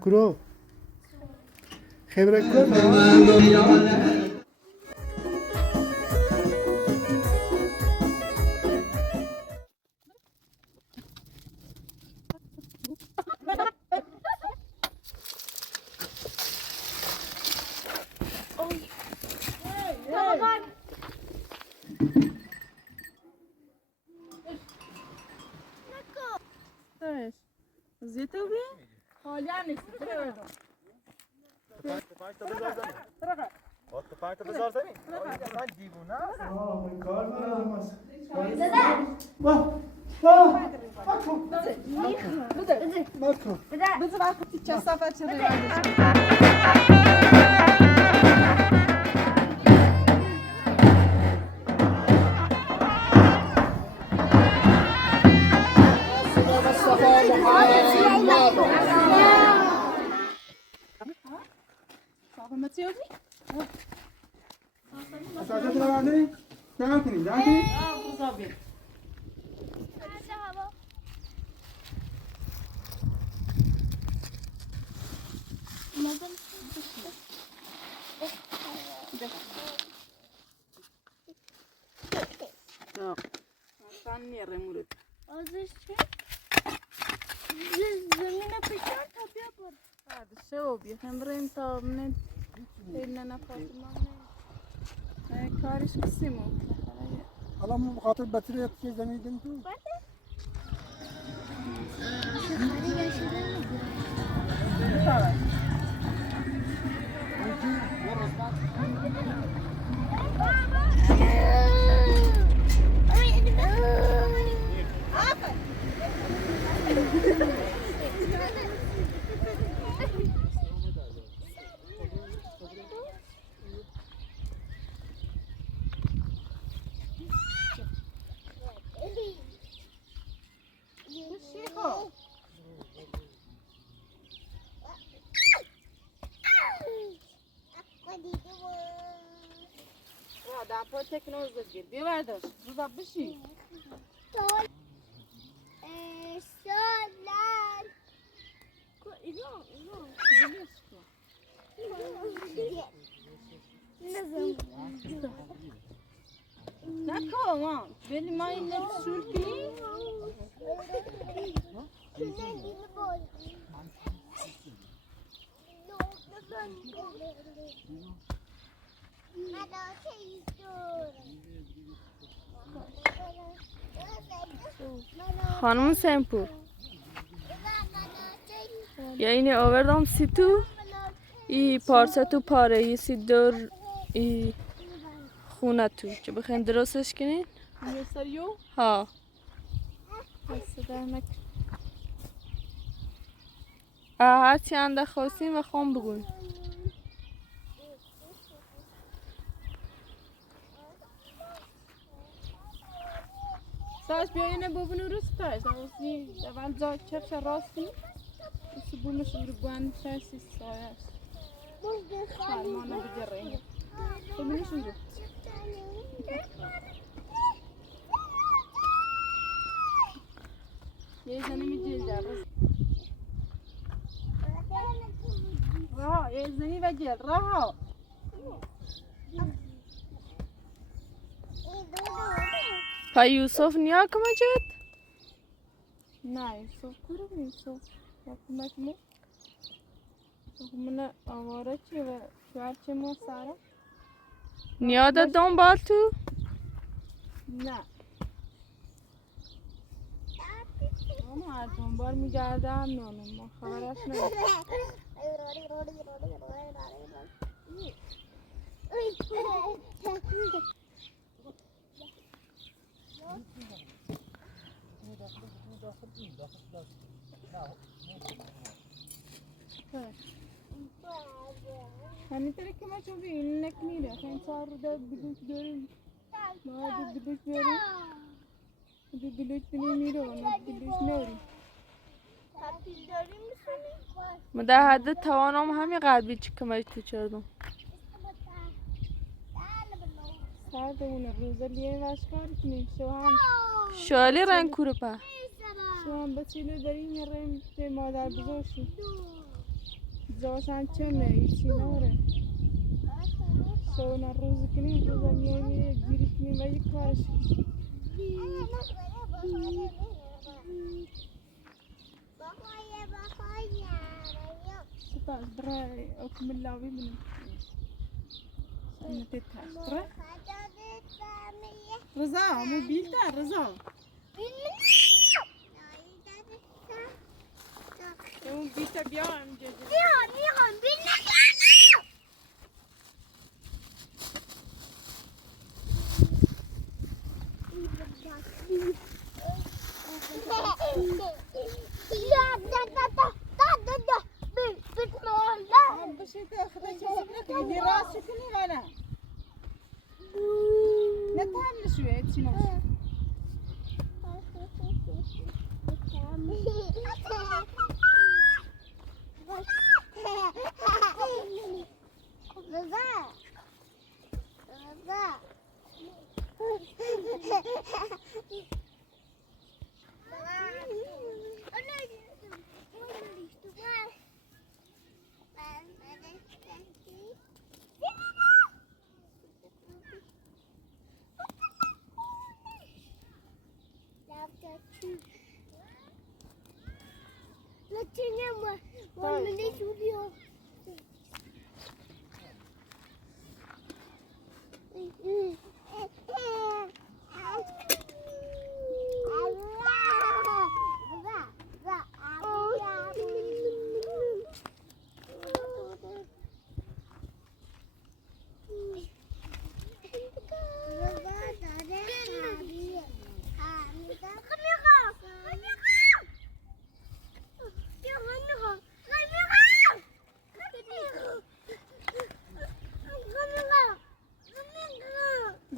کرو خبره کن زيتو بي حالیان نیست نیاره مورد ازش چه؟ زمین پشت تا بیا بر شو بیخم بریم تا من اینا نفاتم نه کارش کسیمو حالا من بخاطر بطریت که زمین دن تو در پا تکنوز بگیر بیا برداشت روزا بشی سالن اینا نکن ما بلی ما این سور کنی خانم سمپو یا اینه آوردم سی تو ای پارچه تو پاره ای سی دور ای خونه تو که بخواین درستش کنین ها دست در نکن هر چی انده خواستین و خون بگوین ساش بیا اینه ببینو رستش اول جا چپش راست کنی بسی بومش رو گوان شایستی سایش فرمانه بگره اینه ببینیش رو یه زنی می جیل در راه یه زنی و جیل راه پا یوسف نیا کما جد؟ نه یوسف کرو یوسف کمک مو من آواره چی و شوهر چه مو سارا نیا داد دنبال تو؟ نه اما هر دنبال میگردم نه ما خبرش نمید hani tere kama çoğu innek miydi? Sen çağırdı bilek görün. Mağdur bilek görün. Bu bilek beni miydi? Ona bilek ne ori? من در حد توانم همین قلبی چکمش تو چردم سرد اونه روزه لیه وش کار کنیم شو هم شالی رنگ کوره پا شو هم بسیله داریم یه رنگ به مادر بزرشی زواج هم چمه ایچی ناره شو روز کنی روز میای گیری کنی و یک کارش سپاس برای اکمل لاوی منم نتیتها برا رضا مو بیلتا رضا مو بیلتا بیا هم جدی بشي تاخذ شيء اللي راسك اللي غلا نتهم شويه تشنو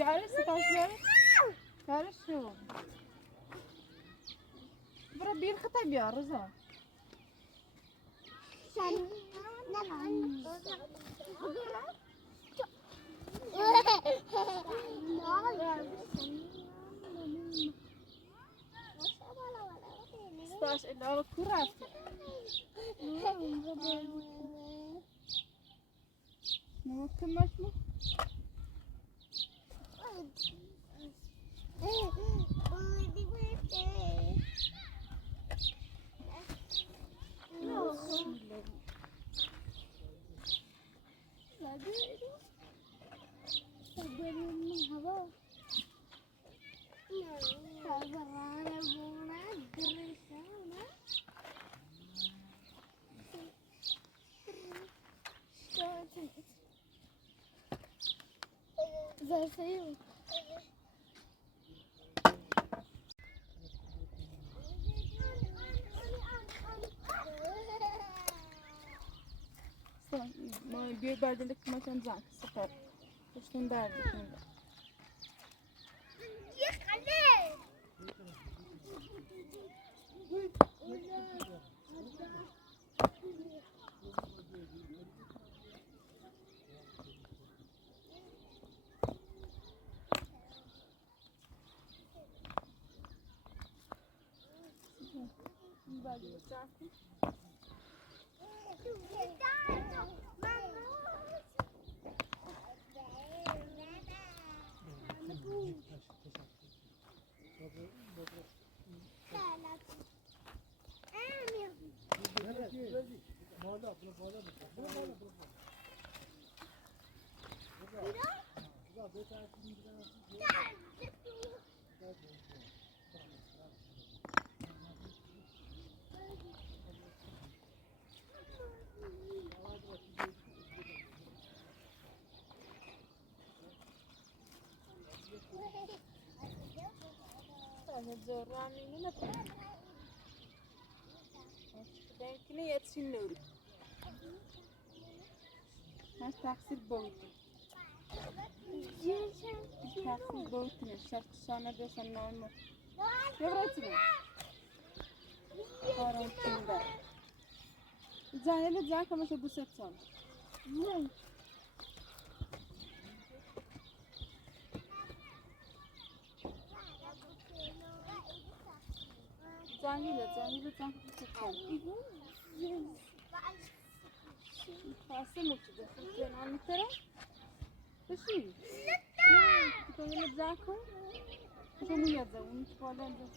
جالس تاسير جالس شو برا بير خطب يا رضا ستاش إلا كرات ما كملت ما ما بير بعد لك ما تنزعك سكر شلون باردك زوراني من كني يتسنوري ما تحصل بوتي تحصل بوتي شفت شانه بسن نامو يبرتني هارون كندا زاني لزاك ما تبوست صار زاني لزاك بوست صار قسموا كده خلطين عن ترى بشي تقولي لبزاكم شو مو يزون تقولون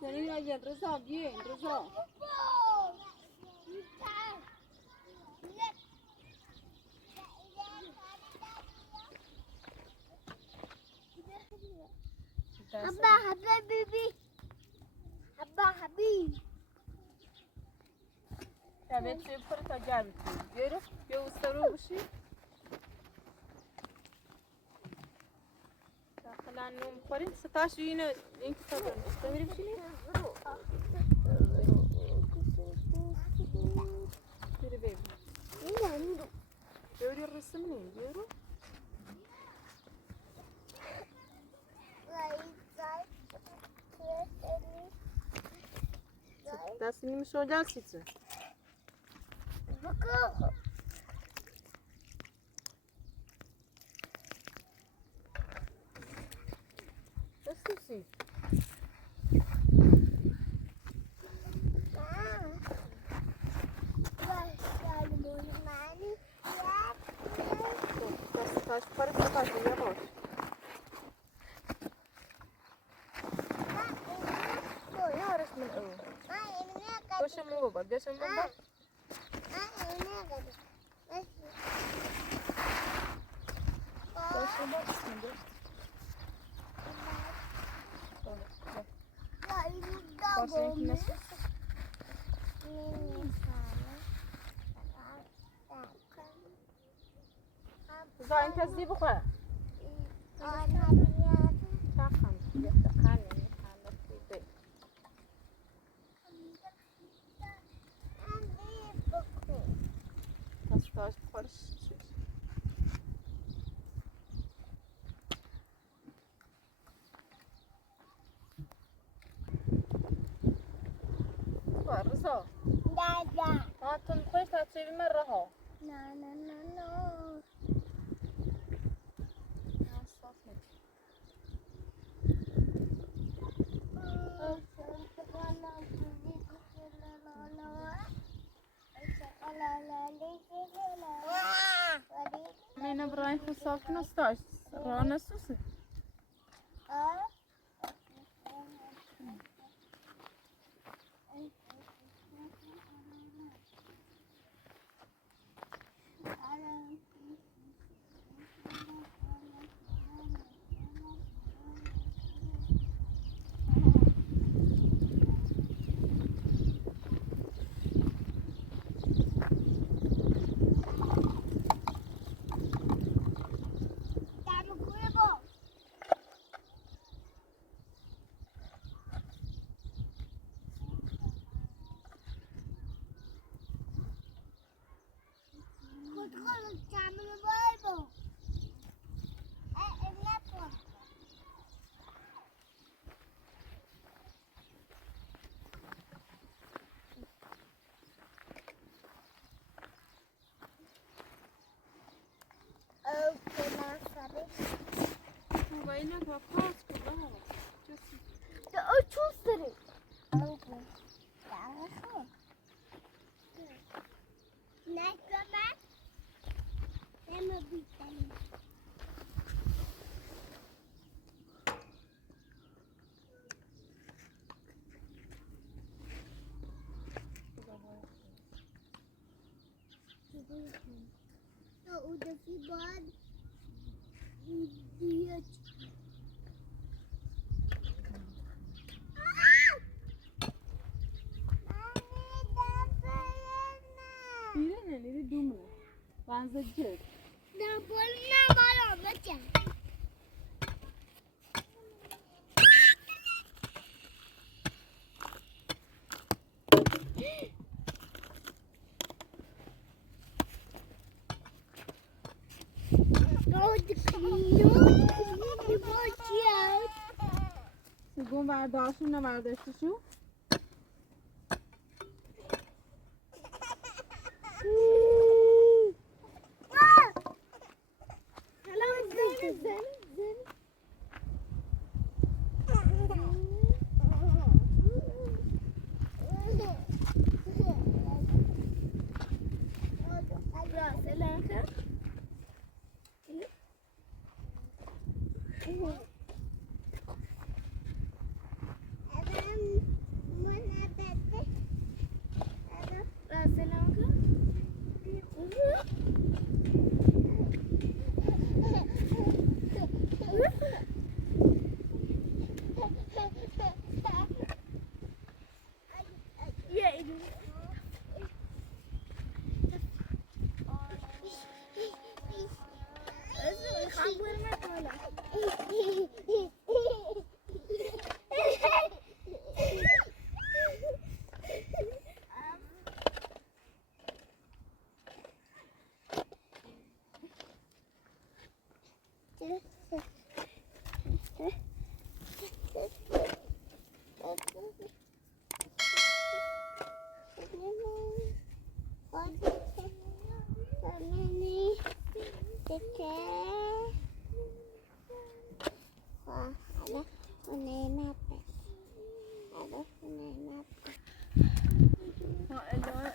سنين أجل رزا بين رزا حبة حبيبي حبة حبيبي تابعت شيء بخرطة جابتي بيرو بيوسترو بشي داخل عنهم بخورين 16 ينا ينك صدر استمري بشي بيرو بيبي بيوري الرسمني بيرو تاسني مش وجال سيتسه بس تسي تاش فرق تاش يا باش يا رش من أول وش مبوبة جش مبوبة وش مبوبة اسمه جش وش نسوس زين تزدي بخا شاخن يتقاني حالة في تاش فرش فرصة ما تنقيش تسوي مرة هو من ابراهيم في الصف 15 رانا سوسي موبايلك وقعت كلها وده في بعض ديت زجاج. دابولنا بالا بچه. سگون برداشتون نبرداشته شو.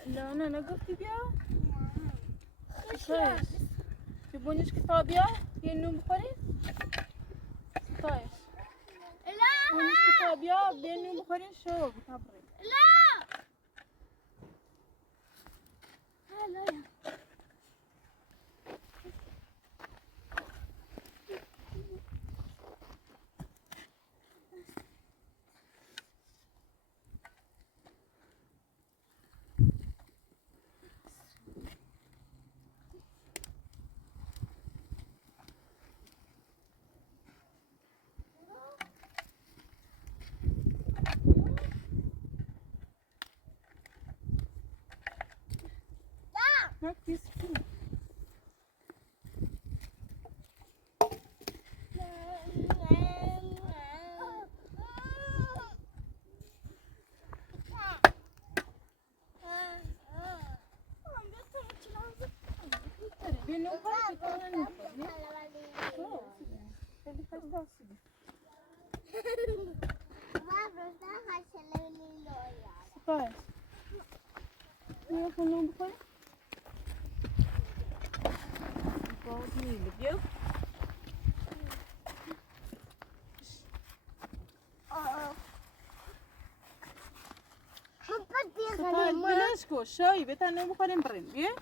لا أنا قلت بيا. كويس. تبونيش كتابيا ينوم بخوري؟ كويس. لا. تبونيش كتابيا بينوم بخوري شو بتعبري؟ لا. هلا. ما كيس فيه. بينوم بخوري كتابيا شو؟ اللي خلص كويس. نروح نوم بخوري. باودني البيض. بلاش كو شاي بتانو بخورين برين بيه.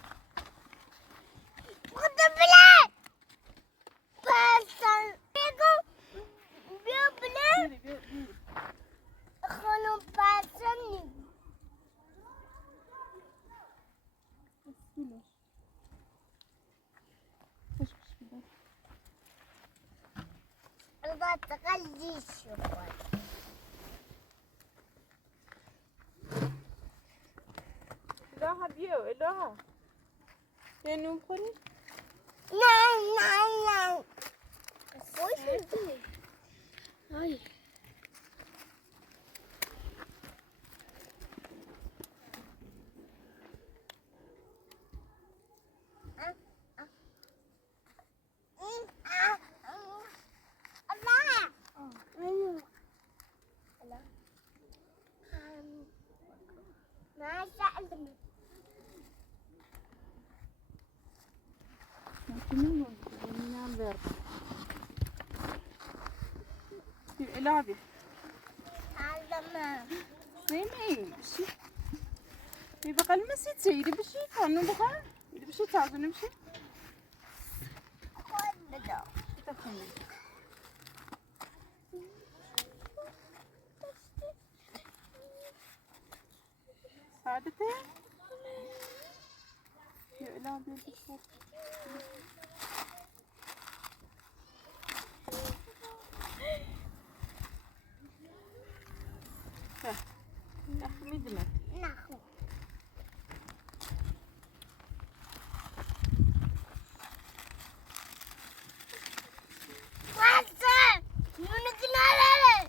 إلها بيو إلها. بينوم بخوري. Ay. إلها نيمي بشي يبقى المسيت سيدي بشي كانوا بخا يدي بشي تعزو نمشي تخمي ساعدتي يا إلها بيدي أخمد لك. ناخذ. واسع. من النار.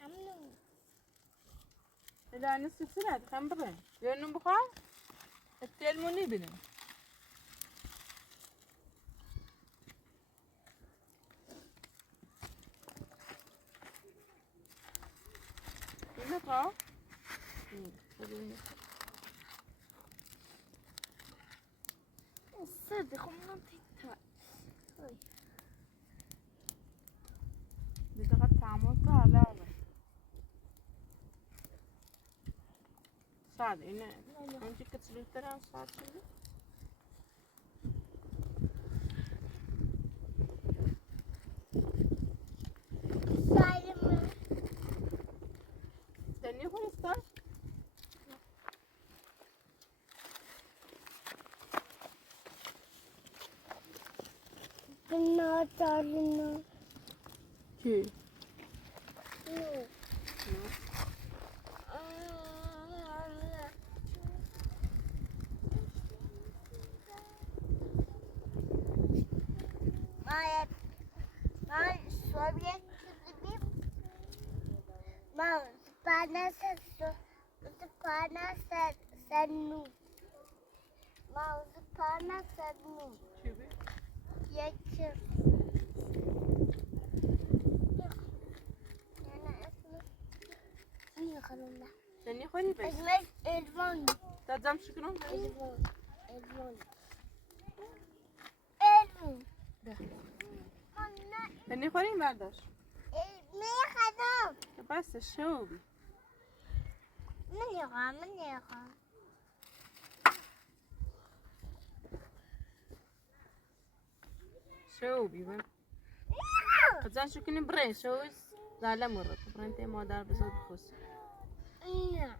حمنا. إذا نص سنة خمبرة لأنه بخار التيل مني بنا. نقرأ. صدق من تيتا. بتغطى عمودها لا لا. صعد إنه أنت كتسلو ترى صعد شنو؟ سالم. تاني هو يستار. النار تعلنا. كي؟ شوفي. يكر. تاني خوري بس. اسمه الفون. تزام شكلهم. الفون. تاني خوري ما داش. مين خدام؟ بس الشوبي. من يغى. شوبي بس. تزام شو كني برين شوز. لا لا مرة. برين تي ما دار بزود بخص. نعم.